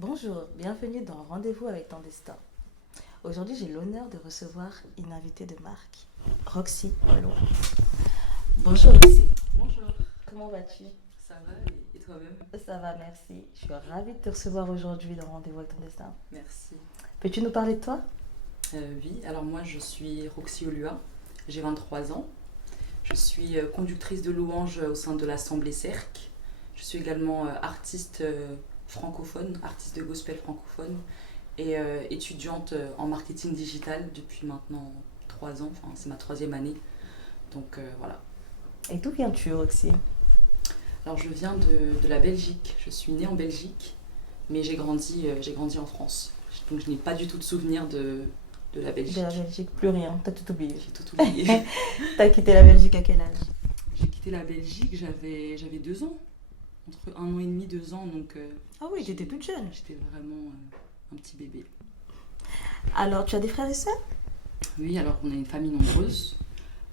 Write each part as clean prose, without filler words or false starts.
Bonjour, bienvenue dans Rendez-vous avec ton destin. Aujourd'hui, j'ai l'honneur de recevoir une invitée de marque, Roxy Oloa. Bonjour Roxy, Bonjour, comment vas-tu? ça va et toi-même? Ça va, merci. Je suis ravie de te recevoir aujourd'hui dans Rendez-vous avec ton destin. Merci. Peux-tu nous parler de toi? Oui, alors moi je suis Roxy Olua, j'ai 23 ans. Je suis conductrice de louanges au sein de l'Assemblée CERC. Je suis également artiste francophone, artiste de gospel francophone et étudiante en marketing digital depuis maintenant 3 ans, enfin c'est ma troisième année. Donc voilà. Et d'où viens-tu, Roxy? Alors je viens de la Belgique, je suis née en Belgique, mais j'ai grandi en France. Donc je n'ai pas du tout de souvenir de la De la Belgique. Belgique, plus rien, t'as tout oublié. J'ai tout oublié. T'as quitté la Belgique à quel âge? J'ai quitté la Belgique, j'avais 2 ans, entre 1 an et demi, 2 ans, donc Ah oui, t'étais toute jeune. j'étais vraiment un petit bébé. Alors, tu as des frères et sœurs? Oui, alors on a une famille nombreuse.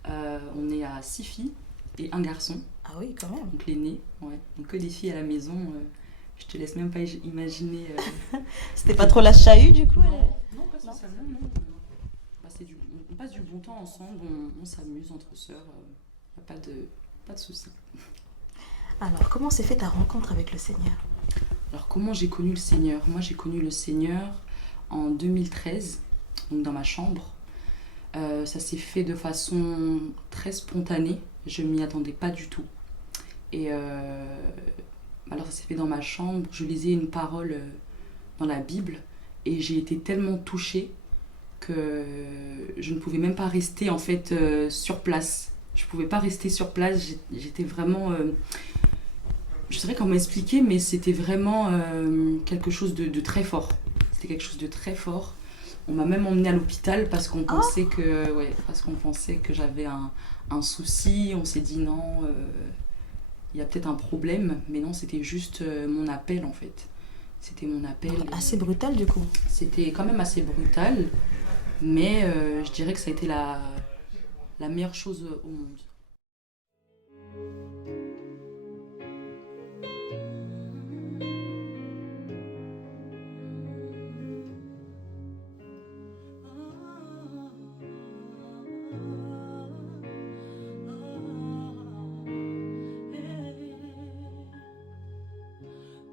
On est à 6 filles et un garçon, Ah oui, quand même. donc l'aîné. Ouais. Donc que des filles à la maison. Je te laisse même pas imaginer. C'était pas trop la chahut du coup? Non, non, pas Non. spécialement, non. Bah, on passe du bon temps ensemble, on s'amuse entre sœurs. Y a pas de soucis. Alors, comment s'est fait ta rencontre avec le Seigneur? Alors comment j'ai connu le Seigneur? Moi j'ai connu le Seigneur en 2013, donc dans ma chambre. Ça s'est fait de façon très spontanée, je m'y attendais pas du tout. Et alors ça s'est fait dans ma chambre, je lisais une parole dans la Bible et j'ai été tellement touchée que je ne pouvais même pas rester en fait sur place. Je pouvais pas rester sur place, j'étais vraiment... je saurais comment m'expliquer, mais c'était vraiment quelque chose de très fort. C'était quelque chose de très fort. On m'a même emmenée à l'hôpital parce qu'on Ah, pensait que, ouais, parce qu'on pensait que j'avais un souci. On s'est dit non, il y a peut-être un problème, mais non, c'était juste mon appel en fait. C'était mon appel. assez brutal du coup. C'était quand même assez brutal, mais je dirais que ça a été la meilleure chose au monde.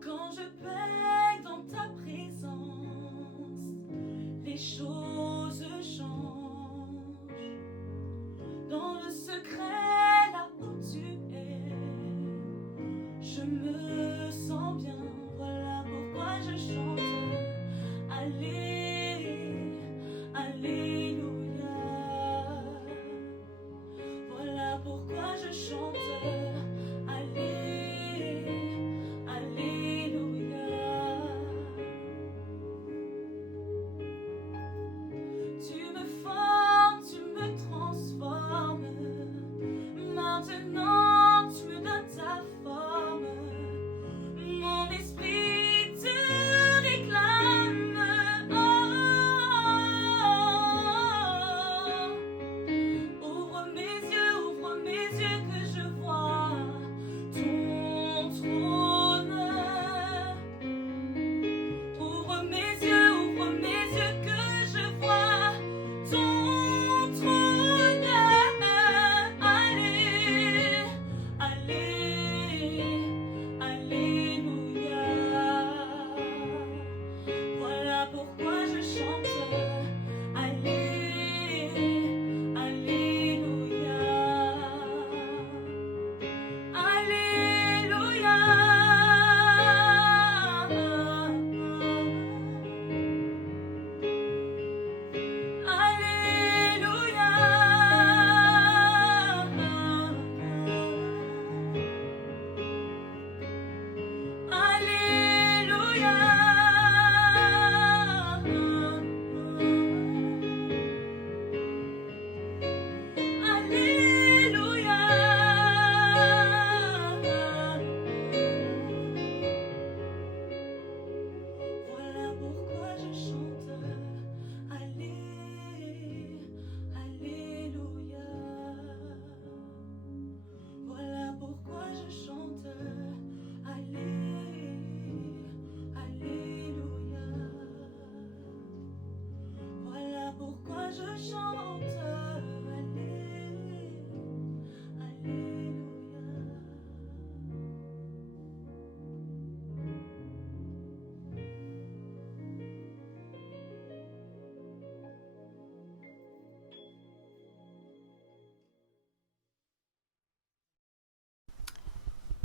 Quand je baigne dans ta présence, les choses changent. Dans le secret, là où tu es, je me sens bien. Voilà pourquoi je chante. Allé, Alléluia. Voilà pourquoi je chante. Allé, Alléluia.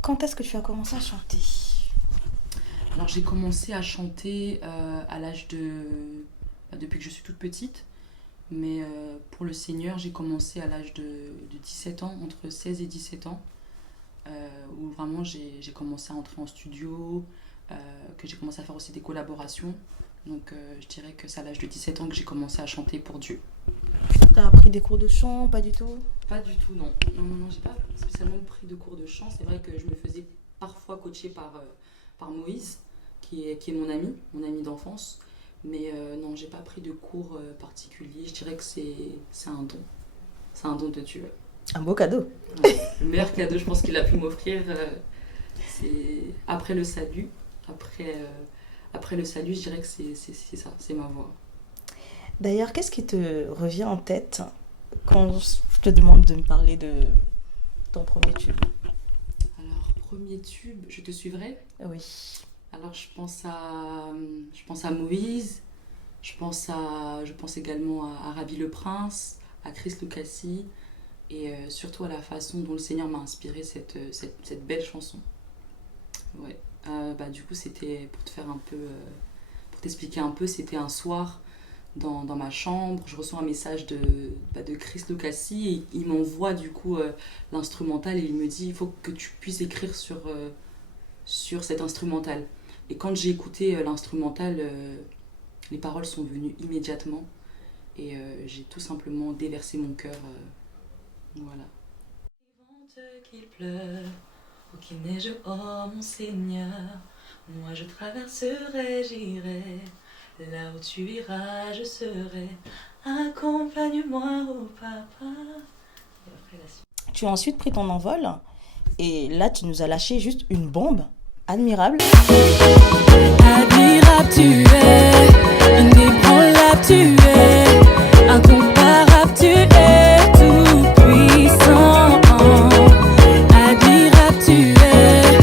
quand est-ce que tu as commencé à chanter? Alors j'ai commencé à chanter à l'âge de... depuis que je suis toute petite. Mais pour le Seigneur, j'ai commencé à l'âge de 17 ans, entre 16 et 17 ans, où vraiment j'ai commencé à entrer en studio, que j'ai commencé à faire aussi des collaborations. Donc je dirais que c'est à l'âge de 17 ans que j'ai commencé à chanter pour Dieu. T'as appris des cours de chant, pas du tout? Pas du tout, non. Non, j'ai pas spécialement pris de cours de chant. C'est vrai que je me faisais parfois coacher par Moïse, qui est mon ami d'enfance. Mais non, j'ai pas pris de cours particuliers. Je dirais que c'est un don. C'est un don de Dieu. Un beau cadeau. Ouais. Le meilleur cadeau, je pense qu'il a pu m'offrir, c'est après le salut. Après le salut, je dirais que c'est ça, c'est ma voix. D'ailleurs, qu'est-ce qui te revient en tête quand je te demande de me parler de ton premier tube? Alors, premier tube, je te suivrai. Oui. Alors, je pense à Moïse. Je pense également à Ravi le Prince, à Chris Lucassi. Et surtout à la façon dont le Seigneur m'a inspiré cette belle chanson. Ouais. Du coup, c'était pour te faire un peu, pour t'expliquer un peu, c'était un soir dans ma chambre. Je reçois un message de Chris Lucassi et il m'envoie du coup l'instrumental et il me dit il faut que tu puisses écrire sur cet instrumental. Et quand j'ai écouté l'instrumental, les paroles sont venues immédiatement et j'ai tout simplement déversé mon cœur. Voilà. Qu'il pleuve ou qu'il neige, oh mon Seigneur, moi je traverserai, j'irai, là où tu iras, je serai, accompagne-moi, oh papa. Et après la suite. Tu as ensuite pris ton envol et là, tu nous as lâché juste une bombe admirable. Admirable tu es, inébranlable tu es, incomparable tu es, tout puissant. Admirable tu es,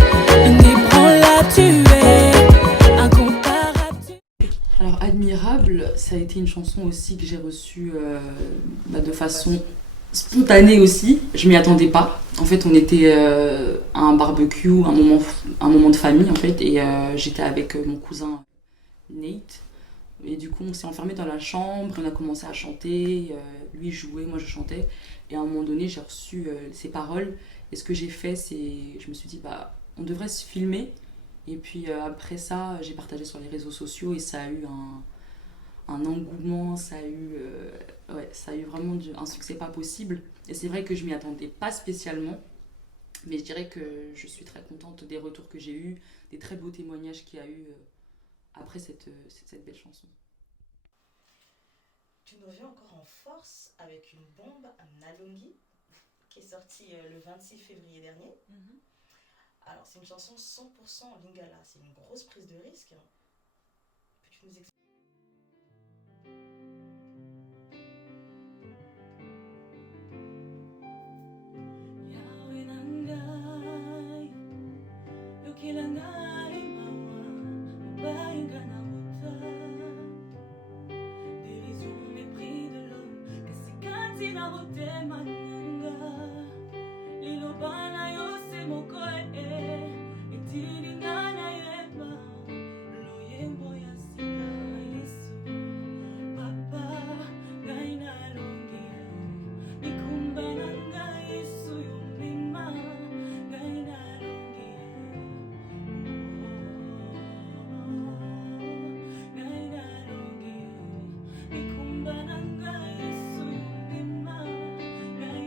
inébranlable tu es, incomparable tu es. Alors Admirable, ça a été une chanson aussi que j'ai reçue de façon spontanée aussi. Je m'y attendais pas. En fait, on était à un barbecue, un moment de famille en fait, et j'étais avec mon cousin Nate. Et du coup, on s'est enfermés dans la chambre, on a commencé à chanter, lui jouait, moi je chantais. Et à un moment donné, j'ai reçu ces paroles. Et ce que j'ai fait, c'est, je me suis dit, on devrait se filmer. Et puis après ça, j'ai partagé sur les réseaux sociaux et ça a eu un engouement, ça a eu vraiment un succès pas possible. Et c'est vrai que je m'y attendais pas spécialement. Mais je dirais que je suis très contente des retours que j'ai eus, des très beaux témoignages qu'il y a eu après cette belle chanson. Tu nous reviens encore en force avec une bombe, Nalongi, qui est sortie le 26 février dernier. Alors, c'est une chanson 100% en lingala. C'est une grosse prise de risque. Peux-tu nous expliquer? Yahweh Nangai, Yokilangai Mawa, Baingana Wota. Dérision, mépris de l'homme, Kassikati na Wote Mananga. Lilo Bana Yose Mokoe, Etilingana Yeba, Loyembo Yasika Yesu. Papa, Gaina Longia, Mikumba Nanga Yesu Yumima, Gaina Longia. Gaina Longia, Mikumba Nanga Yesu Yumima, Gaina Longia.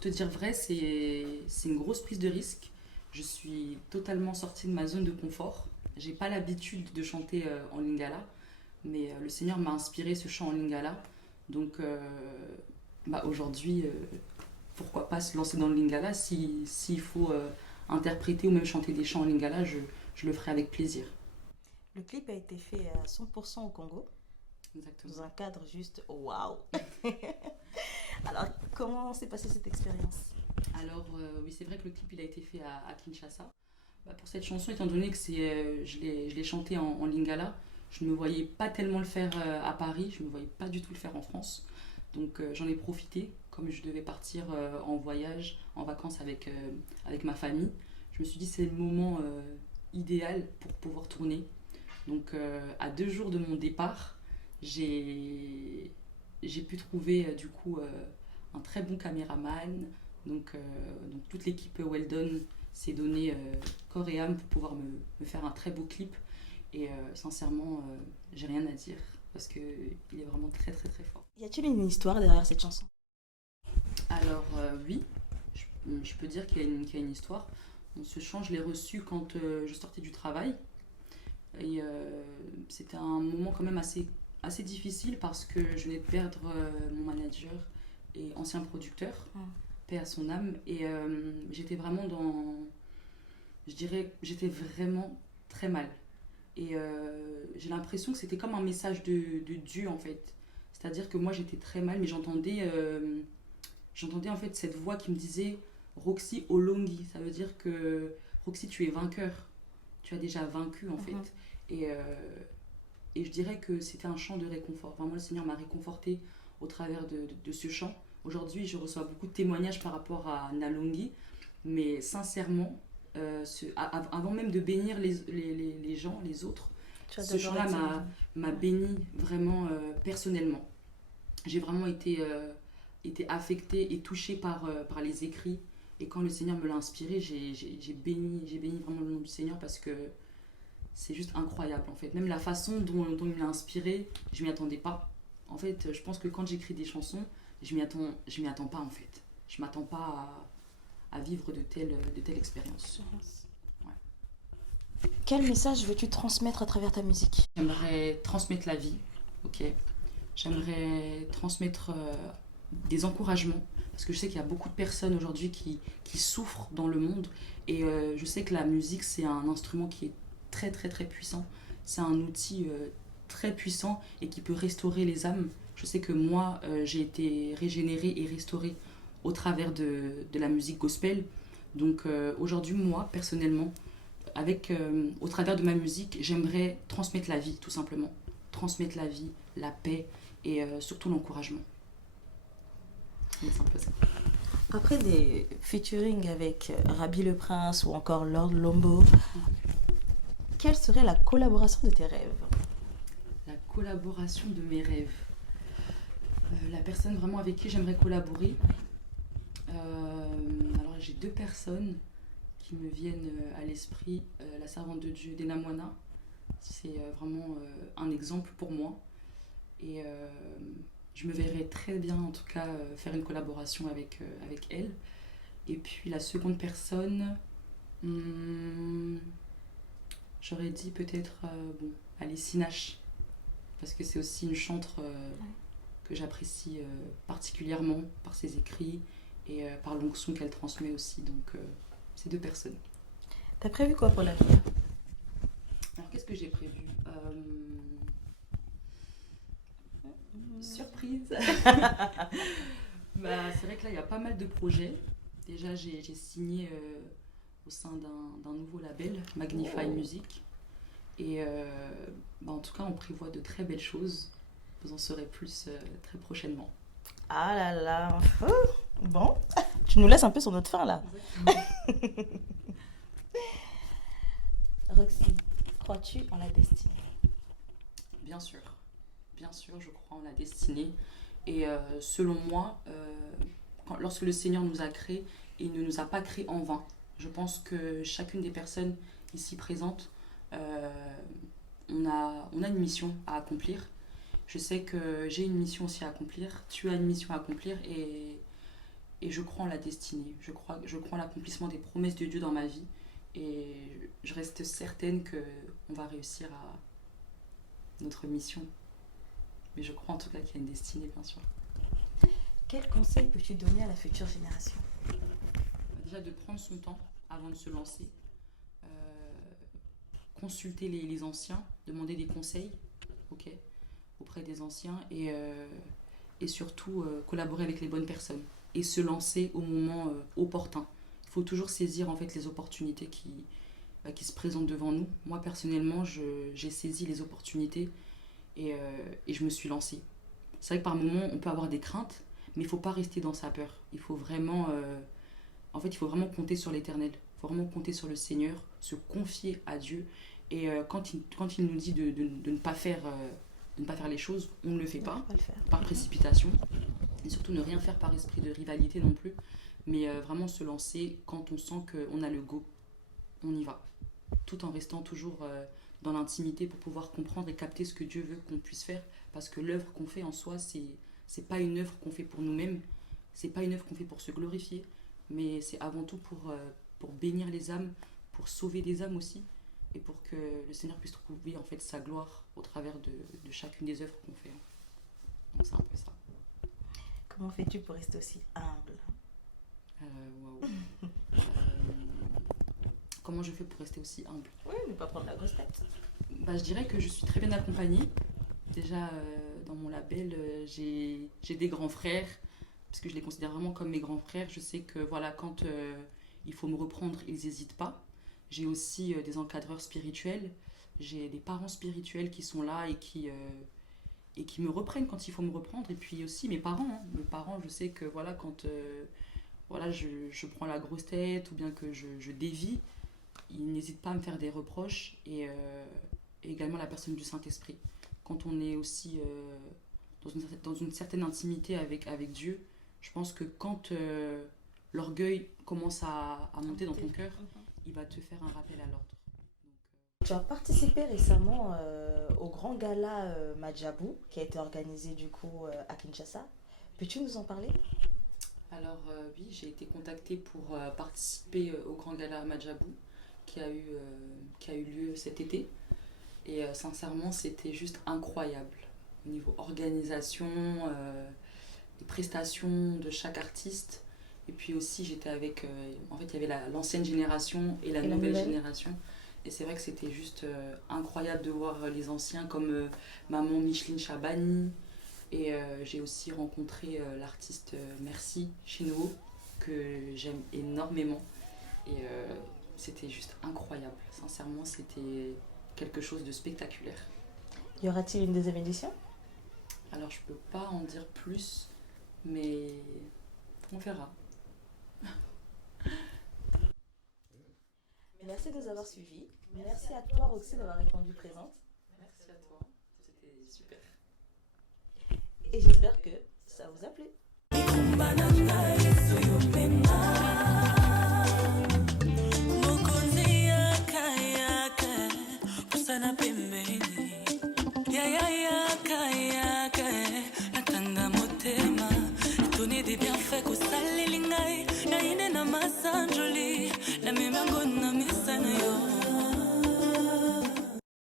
Pour te dire vrai, c'est une grosse prise de risque. Je suis totalement sortie de ma zone de confort. J'ai pas l'habitude de chanter en lingala, mais le Seigneur m'a inspiré ce chant en lingala. Donc aujourd'hui, pourquoi pas se lancer dans le lingala. S'il faut interpréter ou même chanter des chants en lingala, je le ferai avec plaisir. Le clip a été fait à 100% au Congo. Exactement. Dans un cadre juste waouh. Alors, comment s'est passée cette expérience? Alors, oui, c'est vrai que le clip il a été fait à Kinshasa. Pour cette chanson, étant donné que je l'ai chantée en lingala, je ne me voyais pas tellement le faire à Paris, je ne me voyais pas du tout le faire en France. Donc, j'en ai profité, comme je devais partir en voyage, en vacances avec ma famille. Je me suis dit c'est le moment idéal pour pouvoir tourner. Donc, à 2 jours de mon départ, j'ai pu trouver du coup un très bon caméraman. Donc toute l'équipe Weldon s'est donné corps et âme pour pouvoir me faire un très beau clip. Et sincèrement, j'ai rien à dire parce qu'il est vraiment très très très fort. Y a-t-il une histoire derrière cette chanson? Alors oui, je peux dire qu'il y a une histoire. Ce chant, je l'ai reçu quand je sortais du travail. Et c'était un moment quand même assez difficile parce que je venais de perdre mon manager et ancien producteur, paix à son âme. Et j'étais vraiment j'étais vraiment très mal. Et j'ai l'impression que c'était comme un message de Dieu en fait. C'est-à-dire que moi j'étais très mal, mais j'entendais en fait cette voix qui me disait Roxy Olongi. Ça veut dire que Roxy, tu es vainqueur. Tu as déjà vaincu en fait. Et je dirais que c'était un chant de réconfort. Vraiment, le Seigneur m'a réconfortée au travers de ce chant. Aujourd'hui, je reçois beaucoup de témoignages par rapport à Nalongi. Mais sincèrement, avant même de bénir les gens, les autres, ce chant-là m'a béni vraiment personnellement. J'ai vraiment été affectée et touchée par les écrits. Et quand le Seigneur me l'a inspiré, j'ai béni vraiment le nom du Seigneur parce que c'est juste incroyable en fait. Même la façon dont il me l'a inspiré, je m'y attendais pas. En fait, je pense que quand j'écris des chansons, je m'y attends pas en fait. Je m'attends pas à vivre de telles expériences. Ouais. Quel message veux-tu transmettre à travers ta musique? J'aimerais transmettre la vie, ok. J'aimerais transmettre des encouragements parce que je sais qu'il y a beaucoup de personnes aujourd'hui qui souffrent dans le monde et je sais que la musique c'est un instrument qui est très très très puissant. C'est un outil très puissant et qui peut restaurer les âmes. Je sais que moi j'ai été régénérée et restaurée au travers de la musique gospel. Donc aujourd'hui moi personnellement au travers de ma musique j'aimerais transmettre la vie tout simplement. Transmettre la vie, la paix et surtout l'encouragement. C'est un peu ça. Après des featuring avec Rabbi le Prince ou encore Lord Lombo, quelle serait la collaboration de tes rêves? La collaboration de mes rêves. La personne vraiment avec qui j'aimerais collaborer. Alors j'ai 2 personnes qui me viennent à l'esprit. La servante de Dieu, Dena Moana. C'est vraiment un exemple pour moi. Et je me verrais très bien en tout cas faire une collaboration avec elle. Et puis la seconde personne, j'aurais dit peut-être Alice Sinache, parce que c'est aussi une chanteuse que j'apprécie particulièrement par ses écrits et par l'onction qu'elle transmet aussi. Donc ces 2 personnes. T'as prévu quoi pour l'avenir? Alors qu'est-ce que j'ai prévu? Surprise. C'est vrai que là il y a pas mal de projets. Déjà j'ai signé au sein d'un nouveau label, Magnify Music. Et en tout cas on prévoit de très belles choses. Vous en saurez plus très prochainement. Ah là là. Bon, tu nous laisses un peu sur notre fin là. Roxy, crois-tu en la destinée? Bien sûr, je crois en la destinée. Et selon moi, lorsque le Seigneur nous a créés, il ne nous a pas créés en vain. Je pense que chacune des personnes ici présentes, on a une mission à accomplir. Je sais que j'ai une mission aussi à accomplir, tu as une mission à accomplir et je crois en la destinée. Je crois en l'accomplissement des promesses de Dieu dans ma vie. Et je reste certaine qu'on va réussir à notre mission. Mais je crois en tout cas qu'il y a une destinée, bien sûr. Quel conseil peux-tu donner à la future génération? Déjà de prendre son temps avant de se lancer. Consulter les anciens, demander des conseils, auprès des anciens et surtout collaborer avec les bonnes personnes et se lancer au moment opportun. Il faut toujours saisir en fait les opportunités qui se présentent devant nous. Moi personnellement, j'ai saisi les opportunités et je me suis lancée. C'est vrai que par moments, on peut avoir des craintes, mais il ne faut pas rester dans sa peur. Il faut vraiment compter sur l'Éternel. Il faut vraiment compter sur le Seigneur, se confier à Dieu. Et quand il nous dit de ne pas faire les choses, on ne le fait pas, par précipitation. Et surtout ne rien faire par esprit de rivalité non plus. Mais vraiment se lancer quand on sent qu'on a le go. On y va. Tout en restant toujours dans l'intimité pour pouvoir comprendre et capter ce que Dieu veut qu'on puisse faire. Parce que l'œuvre qu'on fait en soi, c'est pas une œuvre qu'on fait pour nous-mêmes. C'est pas une œuvre qu'on fait pour se glorifier. Mais c'est avant tout pour bénir les âmes, pour sauver des âmes aussi. Et pour que le Seigneur puisse trouver en fait sa gloire au travers de chacune des œuvres qu'on fait. Donc c'est un peu ça. Comment fais-tu pour rester aussi humble? Comment je fais pour rester aussi humble? Oui, ne pas prendre la grosse tête. Je dirais que je suis très bien accompagnée. Déjà, dans mon label, j'ai des grands frères, parce que je les considère vraiment comme mes grands frères. Je sais que voilà, quand il faut me reprendre, ils n'hésitent pas. J'ai aussi des encadreurs spirituels, j'ai des parents spirituels qui sont là et qui me reprennent quand il faut me reprendre. Et puis aussi mes parents. Mes parents, je sais que voilà, quand je prends la grosse tête ou bien que je dévie, ils n'hésitent pas à me faire des reproches. Et également la personne du Saint-Esprit. Quand on est aussi dans une certaine intimité avec Dieu, je pense que quand l'orgueil commence à monter dans ton cœur, il va te faire un rappel à l'ordre. Tu as participé récemment au grand gala Madjabou qui a été organisé du coup à Kinshasa. Peux-tu nous en parler? Alors oui, j'ai été contactée pour participer au grand gala Madjabou qui a eu lieu cet été. Et sincèrement, c'était juste incroyable. Au niveau organisation, les prestations de chaque artiste. Et puis aussi, j'étais avec... en fait, il y avait l'ancienne génération et la nouvelle génération. Et c'est vrai que c'était juste incroyable de voir les anciens comme maman Micheline Chabani. Et j'ai aussi rencontré l'artiste Merci Chinoo, que j'aime énormément. Et c'était juste incroyable. Sincèrement, c'était quelque chose de spectaculaire. Y aura-t-il une deuxième édition? Alors, je peux pas en dire plus, mais on verra. Merci de nous avoir suivis. Merci à toi, Roxy, d'avoir répondu présente. Merci à toi. C'était super. Et j'espère que ça vous a plu.